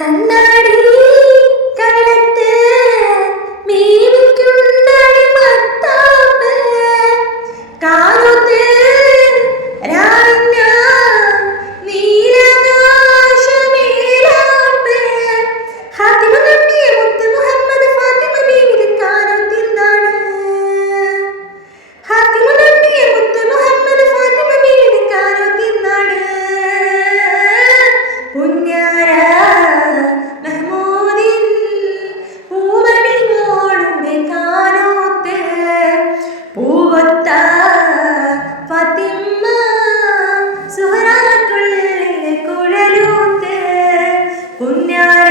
കണ്ണാടി കവിളത്ത് മീനിക്കുണ്ടടി മത്താപ്പ് കാറുത്ത് രാഞ്ഞ നീലാകാശമേലാപ്പ് ഹാത്തിമ കണ്ണിയ മുത്ത് മുഹമ്മദ് ഫാത്തിമ ബീവിയുടെ കാറുത്തിന്താണ് ഹാത്തിമ കണ്ണിയ മുത്ത് മുഹമ്മദ് ഫാത്തിമ ബീവിയുടെ കാറുത്തിന്താണ് പുണ്യാര ഫാത്തിമ സുഹറാക്കുള്ളിലെ കുഴലൂത്ത് പുണ്യാര